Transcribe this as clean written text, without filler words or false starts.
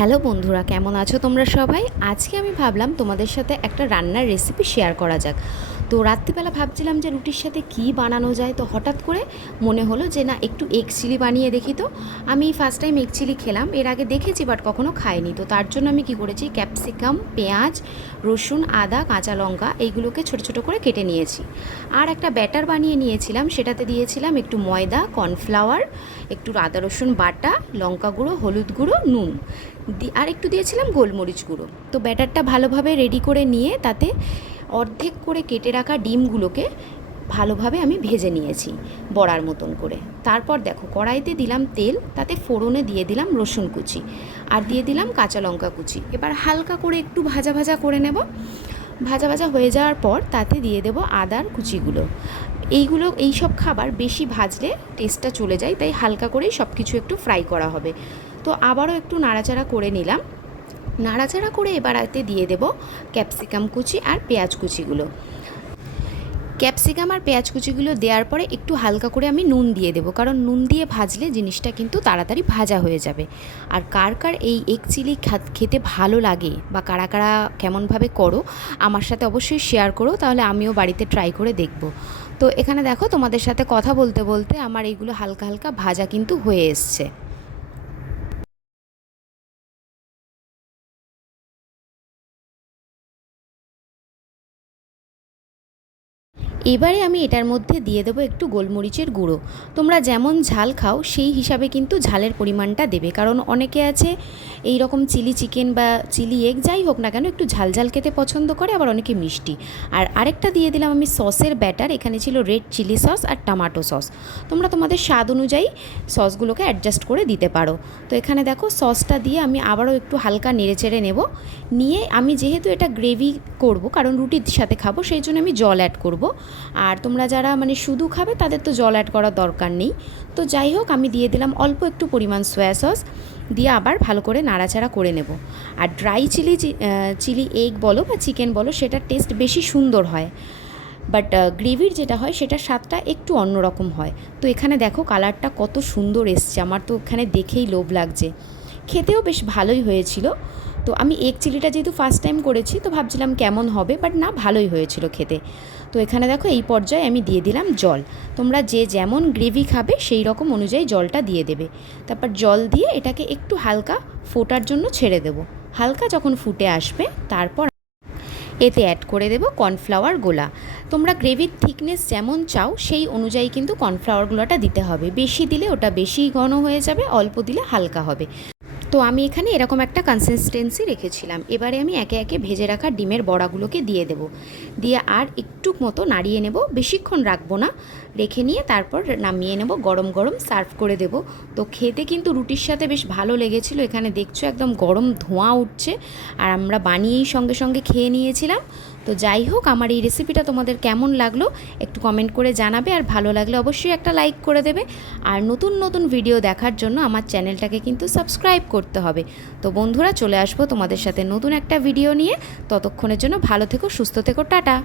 Hello বন্ধুরা, কেমন আছো তোমরা সবাই? আজকে আমি ভাবলাম তোমাদের সাথে একটা রান্নার রেসিপি শেয়ার করা যাক। তো রাত্রিবেলা ভাবছিলাম যে রুটির সাথে কী বানানো যায়, তো হঠাৎ করে মনে হলো যে না, একটু এগ চিলি বানিয়ে দেখি। তো আমি ফার্স্ট টাইম এগ চিলি খেলাম, এর আগে দেখেছি বাট কখনো খাইনি। তো তার জন্য আমি কি করেছি, ক্যাপসিকাম, পেঁয়াজ, রসুন, আদা, কাঁচা লঙ্কা এইগুলোকে ছোটো ছোটো করে কেটে নিয়েছি। আর একটা ব্যাটার বানিয়ে নিয়েছিলাম, সেটাতে দিয়েছিলাম একটু ময়দা, কর্নফ্লাওয়ার, একটু আদা রসুন বাটা, লঙ্কা গুঁড়ো, হলুদ গুঁড়ো, নুন আর একটু দিয়েছিলাম গোলমরিচ গুঁড়ো। তো ব্যাটারটা ভালোভাবে রেডি করে নিয়ে তাতে অর্ধেক করে কেটে রাখা ডিমগুলোকে ভালোভাবে আমি ভেজে নিয়েছি বড়ার মতন করে। তারপর দেখো, কড়াইতে দিলাম তেল, তাতে ফোড়নে দিয়ে দিলাম রসুন কুচি আর দিয়ে দিলাম কাঁচা লঙ্কা কুচি। এবার হালকা করে একটু ভাজা ভাজা করে নেব। ভাজা ভাজা হয়ে যাওয়ার পর তাতে দিয়ে দেব আদার কুচিগুলো। এই সব খাবার বেশি ভাজলে টেস্টটা চলে যায়, তাই হালকা করেই সব কিছু একটু ফ্রাই করা হবে। তো আবারও একটু নাড়াচাড়া করে নিলাম। নাড়াচাড়া করে এবার এতে দিয়ে দেব ক্যাপসিকাম কুচি আর পেঁয়াজ কুচিগুলো। ক্যাপসিকাম আর পেঁয়াজ কুচিগুলো দেওয়ার পরে একটু হালকা করে আমি নুন দিয়ে দেবো, কারণ নুন দিয়ে ভাজলে জিনিসটা কিন্তু তাড়াতাড়ি ভাজা হয়ে যাবে। আর কার কার এই এগ চিলি খেতে ভালো লাগে বা কারা কারা কেমনভাবে করো আমার সাথে অবশ্যই শেয়ার করো, তাহলে আমিও বাড়িতে ট্রাই করে দেখব। তো এখানে দেখো, তোমাদের সাথে কথা বলতে বলতে আমার এইগুলো হালকা হালকা ভাজা কিন্তু হয়ে এসছে। এবারে আমি এটার মধ্যে দিয়ে দেবো একটু গোলমরিচের গুঁড়ো। তোমরা যেমন ঝাল খাও সেই হিসাবে কিন্তু ঝালের পরিমাণটা দেবে, কারণ অনেকে আছে এই রকম চিলি চিকেন বা চিলি এগ যাই হোক না কেন একটু ঝাল ঝাল খেতে পছন্দ করে, আবার অনেকে মিষ্টি। আর আরেকটা দিয়ে দিলাম আমি সসের ব্যাটার, এখানে ছিল রেড চিলি সস আর টমেটো সস। তোমরা তোমাদের স্বাদ অনুযায়ী সসগুলোকে অ্যাডজাস্ট করে দিতে পারো। তো এখানে দেখো, সসটা দিয়ে আমি আবারও একটু হালকা নেড়েচেড়ে নেব। নিয়ে আমি যেহেতু এটা গ্রেভি করব, কারণ রুটির সাথে খাবো, সেই জন্য আমি জল অ্যাড করব। আর তোমরা যারা শুধু খাবে তাদের তো জল অ্যাড করার দরকার নেই। তো যাই হোক, আমি দিয়ে দিলাম অল্প একটু পরিমাণ সয়া সস, দিয়ে আবার ভালো করে নাড়াচাড়া করে নেব। আর ড্রাই চিলি এগ বলো বা চিকেন বলো, সেটার টেস্ট বেশি সুন্দর হয়, বাট গ্রেভির যেটা হয় সেটার স্বাদটা একটু অন্যরকম হয়। তো এখানে দেখো কালারটা কত সুন্দর এসছে, আমার তো এখানে দেখেই লোভ লাগছে। খেতেও বেশ ভালোই হয়েছিল। তো আমি এগ চিলিটা যেহেতু ফার্স্ট টাইম করেছি, তো ভাবছিলাম কেমন হবে, বাট না, ভালোই হয়েছিল খেতে। তো এখানে দেখো, এই পর্যায়ে আমি দিয়ে দিলাম জল। তোমরা যে যেমন গ্রেভি খাবে সেই রকম অনুযায়ী জলটা দিয়ে দেবে। তারপর জল দিয়ে এটাকে একটু হালকা ফোটার জন্য ছেড়ে দেবো। হালকা যখন ফুটে আসবে, তারপর এতে অ্যাড করে দেবো কর্নফ্লাওয়ার গোলা। তোমরা গ্রেভির থিকনেস যেমন চাও সেই অনুযায়ী কিন্তু কর্নফ্লাওয়ার গোলাটা দিতে হবে। বেশি দিলে ওটা বেশি ঘন হয়ে যাবে, অল্প দিলে হালকা হবে। তো আমি এখানে এরকম একটা কনসিস্টেন্সি রেখেছিলাম। এবারে আমি একে একে ভেজে রাখা ডিমের বড়াগুলোকে দিয়ে দেব। দিয়ে আর একটু মতো নাড়িয়ে নেব, বেশিক্ষণ রাখবো না, রেখে নিয়ে তারপর নামিয়ে নেব, গরম গরম সার্ভ করে দেব। তো খেতে কিন্তু রুটির সাথে বেশ ভালো লেগেছিল। এখানে দেখছো একদম গরম ধোঁয়া উঠছে, আর আমরা বানিয়েই সঙ্গে সঙ্গে খেয়ে নিয়েছিলাম। তো যাই হোক, আমার এই রেসিপিটা তোমাদের কেমন লাগলো একটু কমেন্ট করে জানাবে, আর ভালো লাগলে অবশ্যই একটা লাইক করে দেবে। আর নতুন নতুন ভিডিও দেখার জন্য আমার চ্যানেলটাকে কিন্তু সাবস্ক্রাইব করতে হবে। তো বন্ধুরা, চলে আসবো তোমাদের সাথে নতুন একটা ভিডিও নিয়ে। ততক্ষণের জন্য ভালো থেকো, সুস্থ থেকো, টাটা।